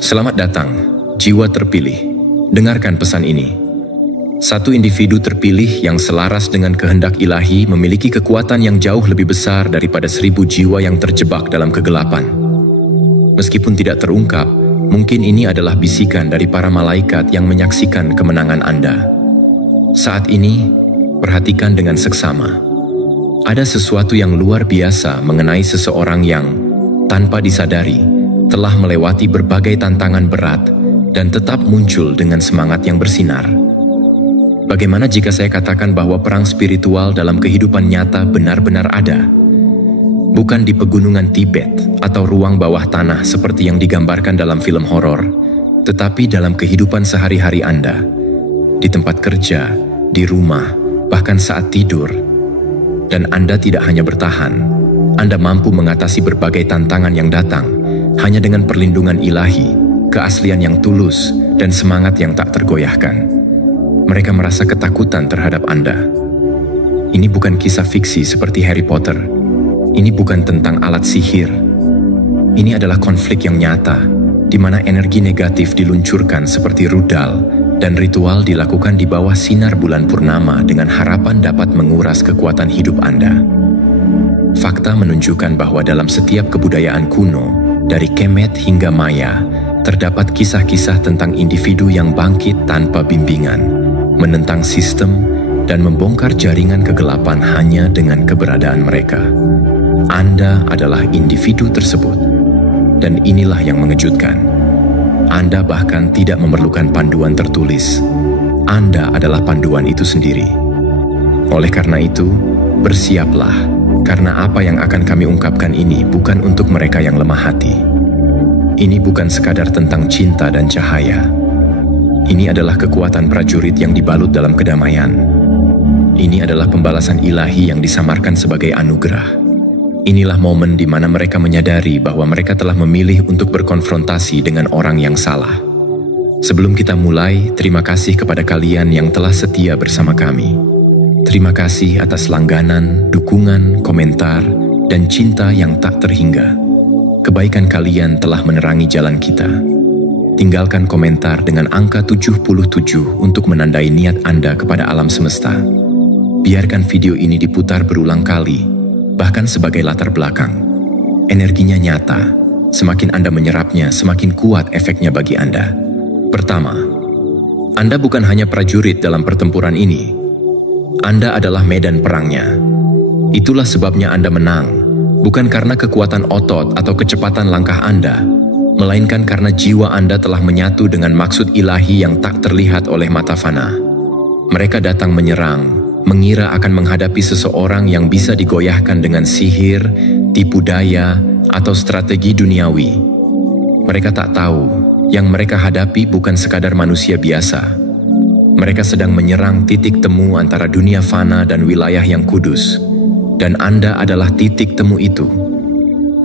Selamat datang, jiwa terpilih. Dengarkan pesan ini. Satu individu terpilih yang selaras dengan kehendak ilahi memiliki kekuatan yang jauh lebih besar daripada 1000 jiwa yang terjebak dalam kegelapan. Meskipun tidak terungkap, mungkin ini adalah bisikan dari para malaikat yang menyaksikan kemenangan Anda. Saat ini, perhatikan dengan seksama. Ada sesuatu yang luar biasa mengenai seseorang yang, tanpa disadari, telah melewati berbagai tantangan berat dan tetap muncul dengan semangat yang bersinar. Bagaimana jika saya katakan bahwa perang spiritual dalam kehidupan nyata benar-benar ada? Bukan di pegunungan Tibet atau ruang bawah tanah seperti yang digambarkan dalam film horor, tetapi dalam kehidupan sehari-hari Anda, di tempat kerja, di rumah, bahkan saat tidur. Dan Anda tidak hanya bertahan, Anda mampu mengatasi berbagai tantangan yang datang hanya dengan perlindungan ilahi, keaslian yang tulus, dan semangat yang tak tergoyahkan. Mereka merasa ketakutan terhadap Anda. Ini bukan kisah fiksi seperti Harry Potter. Ini bukan tentang alat sihir. Ini adalah konflik yang nyata, di mana energi negatif diluncurkan seperti rudal dan ritual dilakukan di bawah sinar bulan purnama dengan harapan dapat menguras kekuatan hidup Anda. Fakta menunjukkan bahwa dalam setiap kebudayaan kuno, dari Kemet hingga Maya, terdapat kisah-kisah tentang individu yang bangkit tanpa bimbingan, menentang sistem, dan membongkar jaringan kegelapan hanya dengan keberadaan mereka. Anda adalah individu tersebut, dan inilah yang mengejutkan. Anda bahkan tidak memerlukan panduan tertulis. Anda adalah panduan itu sendiri. Oleh karena itu, bersiaplah, karena apa yang akan kami ungkapkan ini bukan untuk mereka yang lemah hati. Ini bukan sekadar tentang cinta dan cahaya. Ini adalah kekuatan prajurit yang dibalut dalam kedamaian. Ini adalah pembalasan ilahi yang disamarkan sebagai anugerah. Inilah momen di mana mereka menyadari bahwa mereka telah memilih untuk berkonfrontasi dengan orang yang salah. Sebelum kita mulai, terima kasih kepada kalian yang telah setia bersama kami. Terima kasih atas langganan, dukungan, komentar, dan cinta yang tak terhingga. Kebaikan kalian telah menerangi jalan kita. Tinggalkan komentar dengan angka 77 untuk menandai niat Anda kepada alam semesta. Biarkan video ini diputar berulang kali, bahkan sebagai latar belakang. Energinya nyata, semakin Anda menyerapnya, semakin kuat efeknya bagi Anda. Pertama, Anda bukan hanya prajurit dalam pertempuran ini. Anda adalah medan perangnya. Itulah sebabnya Anda menang, bukan karena kekuatan otot atau kecepatan langkah Anda, melainkan karena jiwa Anda telah menyatu dengan maksud ilahi yang tak terlihat oleh mata fana. Mereka datang menyerang, mengira akan menghadapi seseorang yang bisa digoyahkan dengan sihir, tipu daya, atau strategi duniawi. Mereka tak tahu, yang mereka hadapi bukan sekadar manusia biasa. Mereka sedang menyerang titik temu antara dunia fana dan wilayah yang kudus, dan Anda adalah titik temu itu.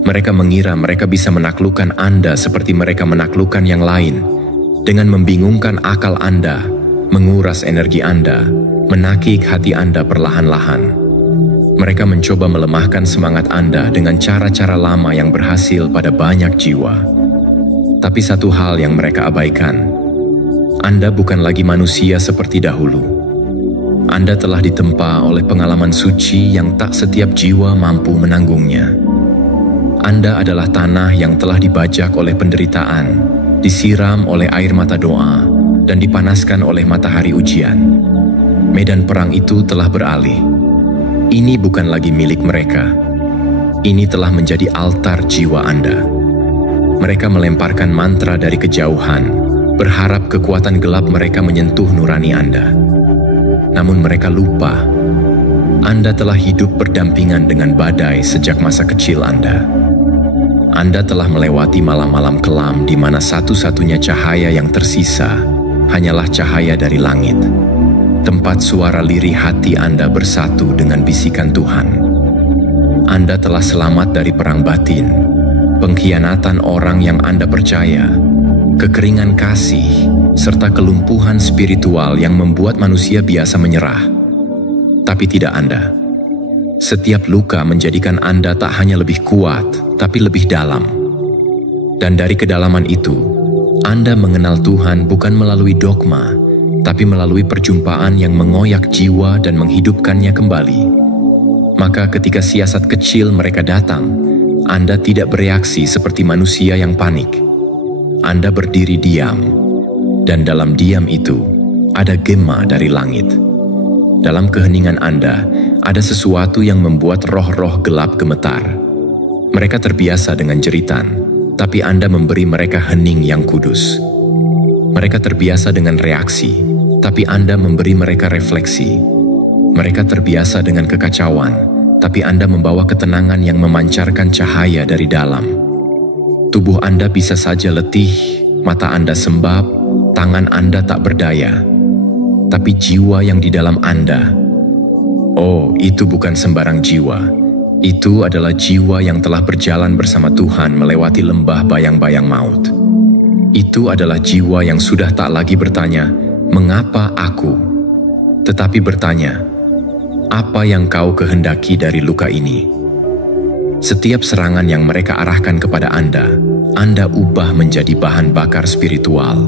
Mereka mengira mereka bisa menaklukkan Anda seperti mereka menaklukkan yang lain, dengan membingungkan akal Anda, menguras energi Anda, menakik hati Anda perlahan-lahan. Mereka mencoba melemahkan semangat Anda dengan cara-cara lama yang berhasil pada banyak jiwa. Tapi satu hal yang mereka abaikan, Anda bukan lagi manusia seperti dahulu. Anda telah ditempa oleh pengalaman suci yang tak setiap jiwa mampu menanggungnya. Anda adalah tanah yang telah dibajak oleh penderitaan, disiram oleh air mata doa, dan dipanaskan oleh matahari ujian. Medan perang itu telah beralih. Ini bukan lagi milik mereka. Ini telah menjadi altar jiwa Anda. Mereka melemparkan mantra dari kejauhan, berharap kekuatan gelap mereka menyentuh nurani Anda. Namun mereka lupa, Anda telah hidup berdampingan dengan badai sejak masa kecil Anda. Anda telah melewati malam-malam kelam di mana satu-satunya cahaya yang tersisa hanyalah cahaya dari langit. Tempat suara lirih hati Anda bersatu dengan bisikan Tuhan. Anda telah selamat dari perang batin, pengkhianatan orang yang Anda percaya, kekeringan kasih, serta kelumpuhan spiritual yang membuat manusia biasa menyerah. Tapi tidak Anda. Setiap luka menjadikan Anda tak hanya lebih kuat, tapi lebih dalam. Dan dari kedalaman itu, Anda mengenal Tuhan bukan melalui dogma, tapi melalui perjumpaan yang mengoyak jiwa dan menghidupkannya kembali. Maka ketika siasat kecil mereka datang, Anda tidak bereaksi seperti manusia yang panik. Anda berdiri diam, dan dalam diam itu ada gema dari langit. Dalam keheningan Anda, ada sesuatu yang membuat roh-roh gelap gemetar. Mereka terbiasa dengan jeritan, tapi Anda memberi mereka hening yang kudus. Mereka terbiasa dengan reaksi, tapi Anda memberi mereka refleksi. Mereka terbiasa dengan kekacauan, tapi Anda membawa ketenangan yang memancarkan cahaya dari dalam. Tubuh Anda bisa saja letih, mata Anda sembab, tangan Anda tak berdaya. Tapi jiwa yang di dalam Anda, oh, itu bukan sembarang jiwa. Itu adalah jiwa yang telah berjalan bersama Tuhan melewati lembah bayang-bayang maut. Itu adalah jiwa yang sudah tak lagi bertanya, "Mengapa aku?" tetapi bertanya, "Apa yang kau kehendaki dari luka ini?" Setiap serangan yang mereka arahkan kepada Anda ubah menjadi bahan bakar spiritual.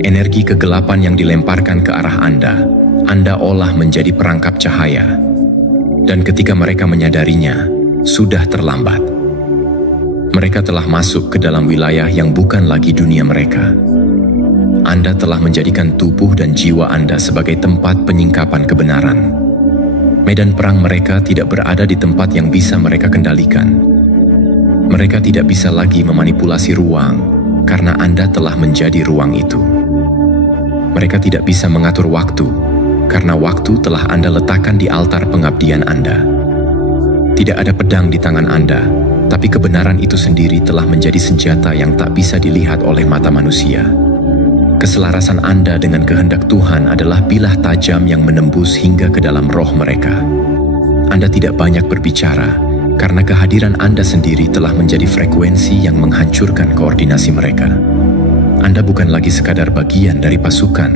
Energi kegelapan yang dilemparkan ke arah Anda olah menjadi perangkap cahaya. Dan ketika mereka menyadarinya, sudah terlambat. Mereka telah masuk ke dalam wilayah yang bukan lagi dunia mereka. Anda telah menjadikan tubuh dan jiwa Anda sebagai tempat penyingkapan kebenaran. Medan perang mereka tidak berada di tempat yang bisa mereka kendalikan. Mereka tidak bisa lagi memanipulasi ruang, karena Anda telah menjadi ruang itu. Mereka tidak bisa mengatur waktu, karena waktu telah Anda letakkan di altar pengabdian Anda. Tidak ada pedang di tangan Anda, tapi kebenaran itu sendiri telah menjadi senjata yang tak bisa dilihat oleh mata manusia. Keselarasan Anda dengan kehendak Tuhan adalah bilah tajam yang menembus hingga ke dalam roh mereka. Anda tidak banyak berbicara, karena kehadiran Anda sendiri telah menjadi frekuensi yang menghancurkan koordinasi mereka. Anda bukan lagi sekadar bagian dari pasukan.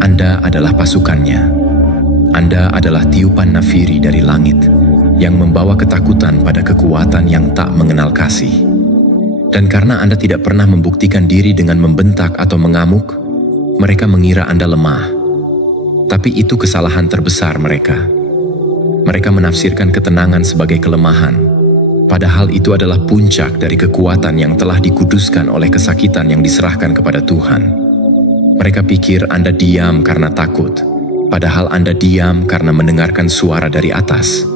Anda adalah pasukannya. Anda adalah tiupan nafiri dari langit yang membawa ketakutan pada kekuatan yang tak mengenal kasih. Dan karena Anda tidak pernah membuktikan diri dengan membentak atau mengamuk, mereka mengira Anda lemah. Tapi itu kesalahan terbesar mereka. Mereka menafsirkan ketenangan sebagai kelemahan, padahal itu adalah puncak dari kekuatan yang telah dikuduskan oleh kesakitan yang diserahkan kepada Tuhan. Mereka pikir Anda diam karena takut, padahal Anda diam karena mendengarkan suara dari atas.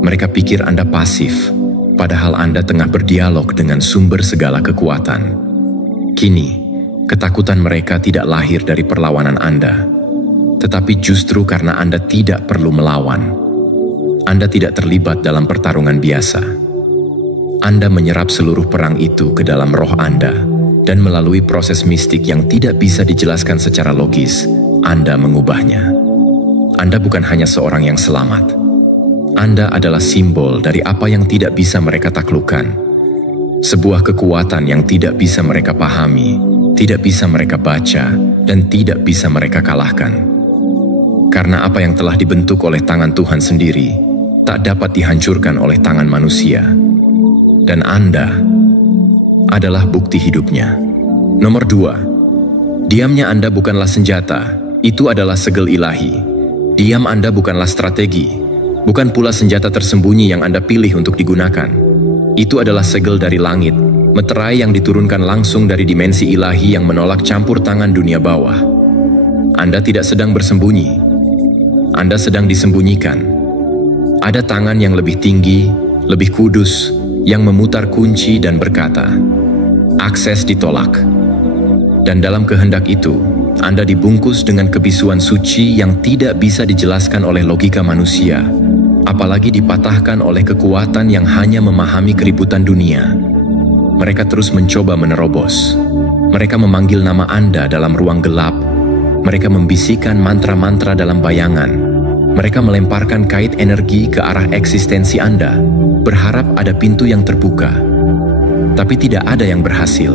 Mereka pikir Anda pasif, padahal Anda tengah berdialog dengan sumber segala kekuatan. Kini, ketakutan mereka tidak lahir dari perlawanan Anda, tetapi justru karena Anda tidak perlu melawan. Anda tidak terlibat dalam pertarungan biasa. Anda menyerap seluruh perang itu ke dalam roh Anda, dan melalui proses mistik yang tidak bisa dijelaskan secara logis, Anda mengubahnya. Anda bukan hanya seorang yang selamat. Anda adalah simbol dari apa yang tidak bisa mereka taklukkan. Sebuah kekuatan yang tidak bisa mereka pahami, tidak bisa mereka baca, dan tidak bisa mereka kalahkan. Karena apa yang telah dibentuk oleh tangan Tuhan sendiri, tak dapat dihancurkan oleh tangan manusia. Dan Anda adalah bukti hidupnya. Nomor 2, diamnya Anda bukanlah senjata, itu adalah segel ilahi. Diam Anda bukanlah strategi, bukan pula senjata tersembunyi yang Anda pilih untuk digunakan. Itu adalah segel dari langit, meterai yang diturunkan langsung dari dimensi ilahi yang menolak campur tangan dunia bawah. Anda tidak sedang bersembunyi, Anda sedang disembunyikan. Ada tangan yang lebih tinggi, lebih kudus, yang memutar kunci dan berkata, "Akses ditolak." Dan dalam kehendak itu, Anda dibungkus dengan kebisuan suci yang tidak bisa dijelaskan oleh logika manusia, apalagi dipatahkan oleh kekuatan yang hanya memahami keributan dunia. Mereka terus mencoba menerobos. Mereka memanggil nama Anda dalam ruang gelap. Mereka membisikkan mantra-mantra dalam bayangan. Mereka melemparkan kait energi ke arah eksistensi Anda, berharap ada pintu yang terbuka. Tapi tidak ada yang berhasil.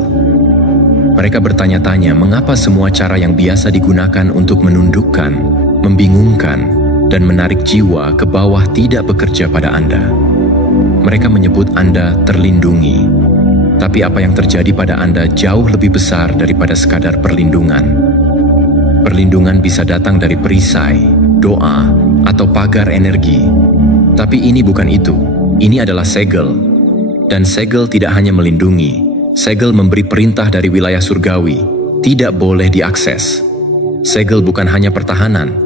Mereka bertanya-tanya mengapa semua cara yang biasa digunakan untuk menundukkan, membingungkan, dan menarik jiwa ke bawah tidak bekerja pada Anda. Mereka menyebut Anda terlindungi. Tapi apa yang terjadi pada Anda jauh lebih besar daripada sekadar perlindungan. Perlindungan bisa datang dari perisai, doa, atau pagar energi. Tapi ini bukan itu. Ini adalah segel. Dan segel tidak hanya melindungi, segel memberi perintah dari wilayah surgawi, tidak boleh diakses. Segel bukan hanya pertahanan,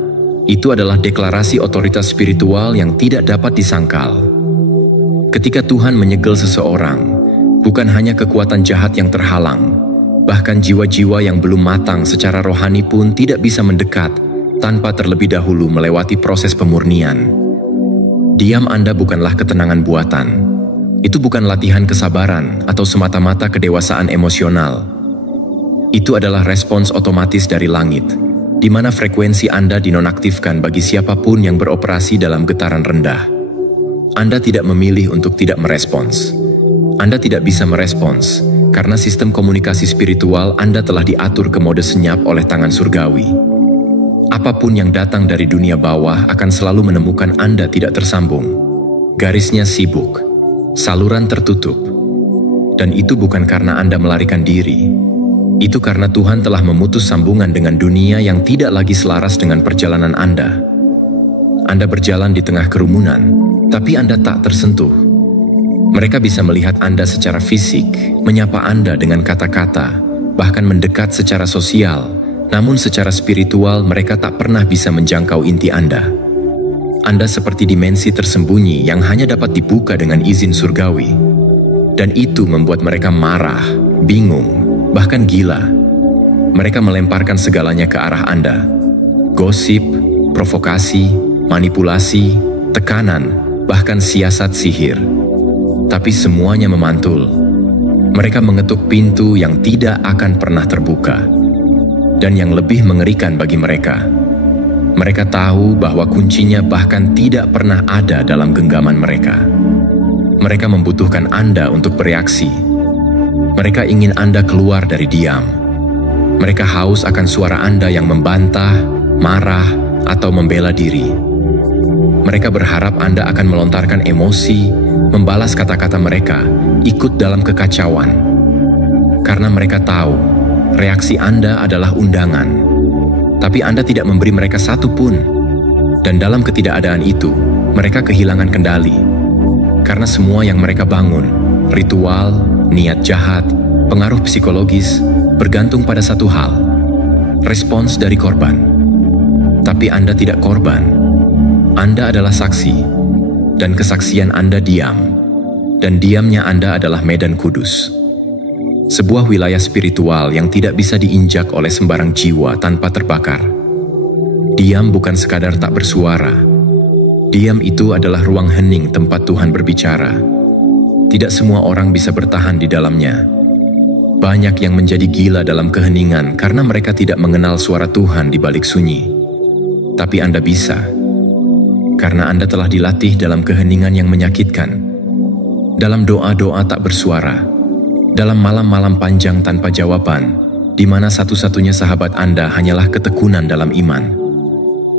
itu adalah deklarasi otoritas spiritual yang tidak dapat disangkal. Ketika Tuhan menyegel seseorang, bukan hanya kekuatan jahat yang terhalang, bahkan jiwa-jiwa yang belum matang secara rohani pun tidak bisa mendekat tanpa terlebih dahulu melewati proses pemurnian. Diam Anda bukanlah ketenangan buatan. Itu bukan latihan kesabaran atau semata-mata kedewasaan emosional. Itu adalah respons otomatis dari langit, di mana frekuensi Anda dinonaktifkan bagi siapapun yang beroperasi dalam getaran rendah. Anda tidak memilih untuk tidak merespons. Anda tidak bisa merespons, karena sistem komunikasi spiritual Anda telah diatur ke mode senyap oleh tangan surgawi. Apapun yang datang dari dunia bawah akan selalu menemukan Anda tidak tersambung. Garisnya sibuk, saluran tertutup. Dan itu bukan karena Anda melarikan diri. Itu karena Tuhan telah memutus sambungan dengan dunia yang tidak lagi selaras dengan perjalanan Anda. Anda berjalan di tengah kerumunan, tapi Anda tak tersentuh. Mereka bisa melihat Anda secara fisik, menyapa Anda dengan kata-kata, bahkan mendekat secara sosial, namun secara spiritual mereka tak pernah bisa menjangkau inti Anda. Anda seperti dimensi tersembunyi yang hanya dapat dibuka dengan izin surgawi. Dan itu membuat mereka marah, bingung, bahkan gila. Mereka melemparkan segalanya ke arah Anda. Gosip, provokasi, manipulasi, tekanan, bahkan siasat sihir. Tapi semuanya memantul. Mereka mengetuk pintu yang tidak akan pernah terbuka. Dan yang lebih mengerikan bagi mereka, mereka tahu bahwa kuncinya bahkan tidak pernah ada dalam genggaman mereka. Mereka membutuhkan Anda untuk bereaksi. Mereka ingin Anda keluar dari diam. Mereka haus akan suara Anda yang membantah, marah, atau membela diri. Mereka berharap Anda akan melontarkan emosi, membalas kata-kata mereka, ikut dalam kekacauan. Karena mereka tahu, reaksi Anda adalah undangan. Tapi Anda tidak memberi mereka satu pun. Dan dalam ketidakadaan itu, mereka kehilangan kendali. Karena semua yang mereka bangun, ritual, niat jahat, pengaruh psikologis, bergantung pada satu hal, respons dari korban. Tapi Anda tidak korban. Anda adalah saksi, dan kesaksian Anda diam, dan diamnya Anda adalah medan kudus. Sebuah wilayah spiritual yang tidak bisa diinjak oleh sembarang jiwa tanpa terbakar. Diam bukan sekadar tak bersuara. Diam itu adalah ruang hening tempat Tuhan berbicara. Tidak semua orang bisa bertahan di dalamnya. Banyak yang menjadi gila dalam keheningan karena mereka tidak mengenal suara Tuhan di balik sunyi. Tapi Anda bisa. Karena Anda telah dilatih dalam keheningan yang menyakitkan, dalam doa-doa tak bersuara, dalam malam-malam panjang tanpa jawaban, di mana satu-satunya sahabat Anda hanyalah ketekunan dalam iman.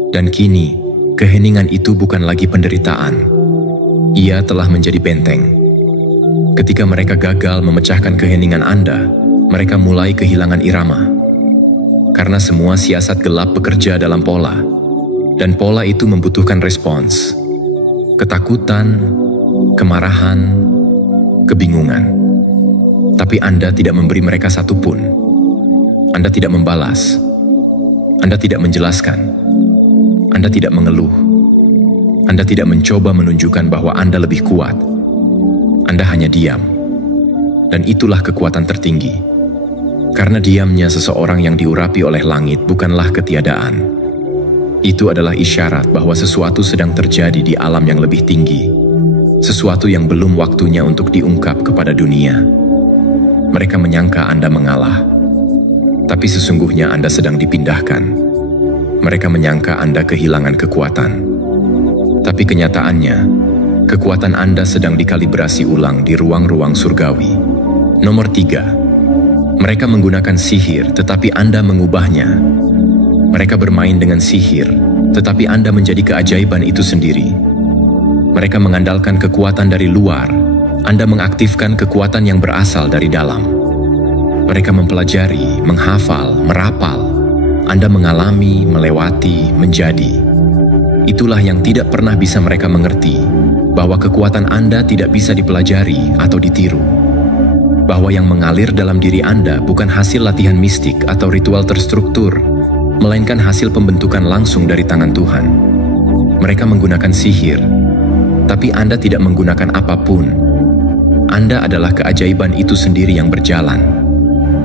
Dan kini, keheningan itu bukan lagi penderitaan. Ia telah menjadi benteng. Ketika mereka gagal memecahkan keheningan Anda, mereka mulai kehilangan irama. Karena semua siasat gelap bekerja dalam pola. Dan pola itu membutuhkan respons, ketakutan, kemarahan, kebingungan. Tapi Anda tidak memberi mereka satu pun. Anda tidak membalas. Anda tidak menjelaskan. Anda tidak mengeluh. Anda tidak mencoba menunjukkan bahwa Anda lebih kuat. Anda hanya diam. Dan itulah kekuatan tertinggi. Karena diamnya seseorang yang diurapi oleh langit bukanlah ketiadaan. Itu adalah isyarat bahwa sesuatu sedang terjadi di alam yang lebih tinggi. Sesuatu yang belum waktunya untuk diungkap kepada dunia. Mereka menyangka Anda mengalah. Tapi sesungguhnya Anda sedang dipindahkan. Mereka menyangka Anda kehilangan kekuatan. Tapi kenyataannya, kekuatan Anda sedang dikalibrasi ulang di ruang-ruang surgawi. Nomor 3. Mereka menggunakan sihir, tetapi Anda mengubahnya. Mereka bermain dengan sihir, tetapi Anda menjadi keajaiban itu sendiri. Mereka mengandalkan kekuatan dari luar, Anda mengaktifkan kekuatan yang berasal dari dalam. Mereka mempelajari, menghafal, merapal. Anda mengalami, melewati, menjadi. Itulah yang tidak pernah bisa mereka mengerti, bahwa kekuatan Anda tidak bisa dipelajari atau ditiru. Bahwa yang mengalir dalam diri Anda bukan hasil latihan mistik atau ritual terstruktur, melainkan hasil pembentukan langsung dari tangan Tuhan. Mereka menggunakan sihir, tapi Anda tidak menggunakan apapun. Anda adalah keajaiban itu sendiri yang berjalan.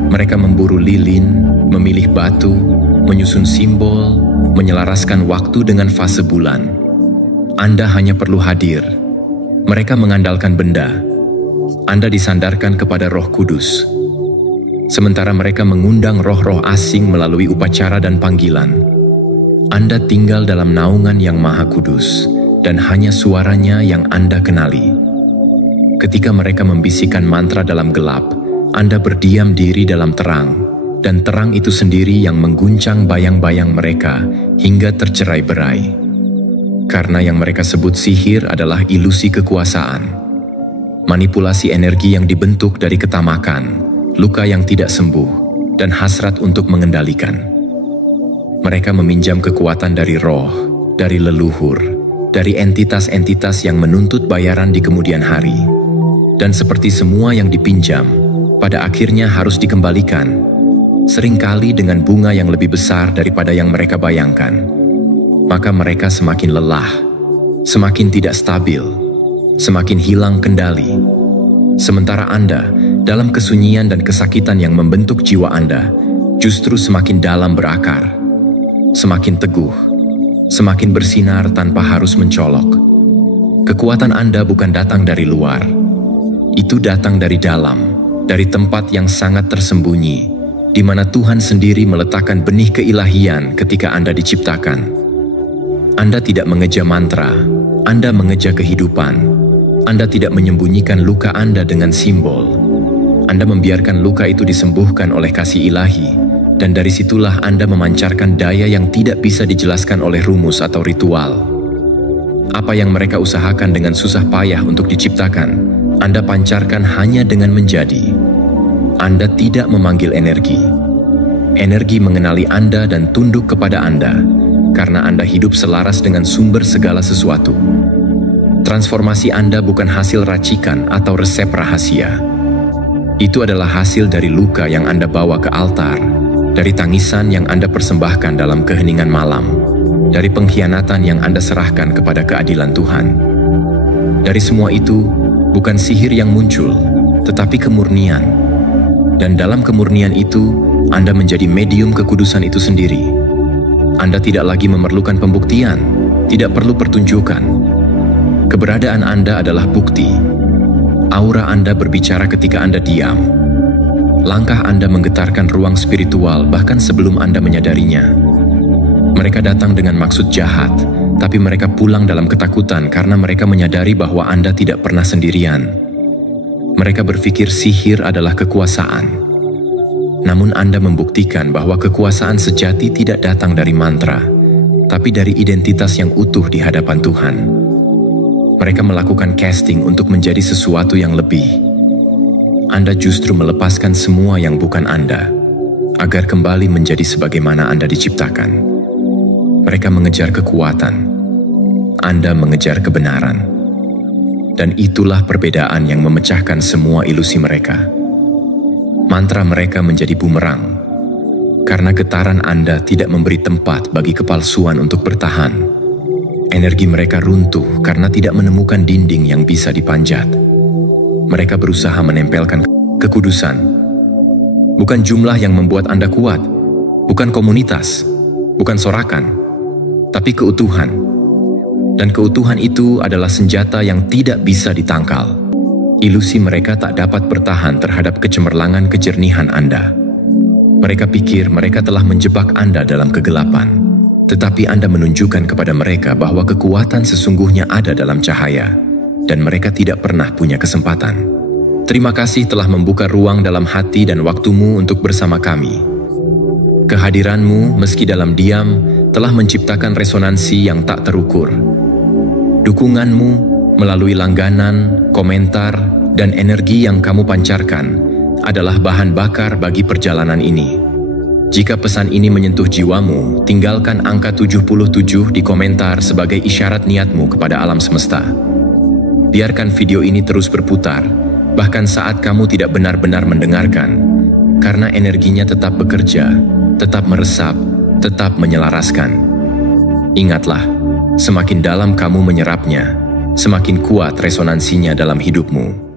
Mereka memburu lilin, memilih batu, menyusun simbol, menyelaraskan waktu dengan fase bulan. Anda hanya perlu hadir. Mereka mengandalkan benda. Anda disandarkan kepada Roh Kudus. Sementara mereka mengundang roh-roh asing melalui upacara dan panggilan. Anda tinggal dalam naungan yang Maha Kudus, dan hanya suaranya yang Anda kenali. Ketika mereka membisikkan mantra dalam gelap, Anda berdiam diri dalam terang, dan terang itu sendiri yang mengguncang bayang-bayang mereka hingga tercerai-berai. Karena yang mereka sebut sihir adalah ilusi kekuasaan, manipulasi energi yang dibentuk dari ketamakan, luka yang tidak sembuh, dan hasrat untuk mengendalikan. Mereka meminjam kekuatan dari roh, dari leluhur, dari entitas-entitas yang menuntut bayaran di kemudian hari. Dan seperti semua yang dipinjam, pada akhirnya harus dikembalikan, seringkali dengan bunga yang lebih besar daripada yang mereka bayangkan. Maka mereka semakin lelah, semakin tidak stabil, semakin hilang kendali. Sementara Anda, dalam kesunyian dan kesakitan yang membentuk jiwa Anda, justru semakin dalam berakar, semakin teguh, semakin bersinar tanpa harus mencolok. Kekuatan Anda bukan datang dari luar, itu datang dari dalam, dari tempat yang sangat tersembunyi, di mana Tuhan sendiri meletakkan benih keilahian ketika Anda diciptakan. Anda tidak mengeja mantra, Anda mengeja kehidupan. Anda tidak menyembunyikan luka Anda dengan simbol. Anda membiarkan luka itu disembuhkan oleh kasih ilahi, dan dari situlah Anda memancarkan daya yang tidak bisa dijelaskan oleh rumus atau ritual. Apa yang mereka usahakan dengan susah payah untuk diciptakan, Anda pancarkan hanya dengan menjadi. Anda tidak memanggil energi. Energi mengenali Anda dan tunduk kepada Anda, karena Anda hidup selaras dengan sumber segala sesuatu. Transformasi Anda bukan hasil racikan atau resep rahasia. Itu adalah hasil dari luka yang Anda bawa ke altar, dari tangisan yang Anda persembahkan dalam keheningan malam, dari pengkhianatan yang Anda serahkan kepada keadilan Tuhan. Dari semua itu, bukan sihir yang muncul, tetapi kemurnian. Dan dalam kemurnian itu, Anda menjadi medium kekudusan itu sendiri. Anda tidak lagi memerlukan pembuktian, tidak perlu pertunjukan. Keberadaan Anda adalah bukti. Aura Anda berbicara ketika Anda diam. Langkah Anda menggetarkan ruang spiritual bahkan sebelum Anda menyadarinya. Mereka datang dengan maksud jahat, tapi mereka pulang dalam ketakutan karena mereka menyadari bahwa Anda tidak pernah sendirian. Mereka berpikir sihir adalah kekuasaan. Namun Anda membuktikan bahwa kekuasaan sejati tidak datang dari mantra, tapi dari identitas yang utuh di hadapan Tuhan. Mereka melakukan casting untuk menjadi sesuatu yang lebih. Anda justru melepaskan semua yang bukan Anda, agar kembali menjadi sebagaimana Anda diciptakan. Mereka mengejar kekuatan, Anda mengejar kebenaran. Dan itulah perbedaan yang memecahkan semua ilusi mereka. Mantra mereka menjadi bumerang, karena getaran Anda tidak memberi tempat bagi kepalsuan untuk bertahan. Energi mereka runtuh karena tidak menemukan dinding yang bisa dipanjat. Mereka berusaha menempelkan kekudusan. Bukan jumlah yang membuat Anda kuat, bukan komunitas, bukan sorakan, tapi keutuhan. Dan keutuhan itu adalah senjata yang tidak bisa ditangkal. Ilusi mereka tak dapat bertahan terhadap kecemerlangan kejernihan Anda. Mereka pikir mereka telah menjebak Anda dalam kegelapan. Tetapi Anda menunjukkan kepada mereka bahwa kekuatan sesungguhnya ada dalam cahaya, dan mereka tidak pernah punya kesempatan. Terima kasih telah membuka ruang dalam hati dan waktumu untuk bersama kami. Kehadiranmu, meski dalam diam, telah menciptakan resonansi yang tak terukur. Dukunganmu melalui langganan, komentar, dan energi yang kamu pancarkan adalah bahan bakar bagi perjalanan ini. Jika pesan ini menyentuh jiwamu, tinggalkan angka 77 di komentar sebagai isyarat niatmu kepada alam semesta. Biarkan video ini terus berputar, bahkan saat kamu tidak benar-benar mendengarkan, karena energinya tetap bekerja, tetap meresap, tetap menyelaraskan. Ingatlah, semakin dalam kamu menyerapnya, semakin kuat resonansinya dalam hidupmu.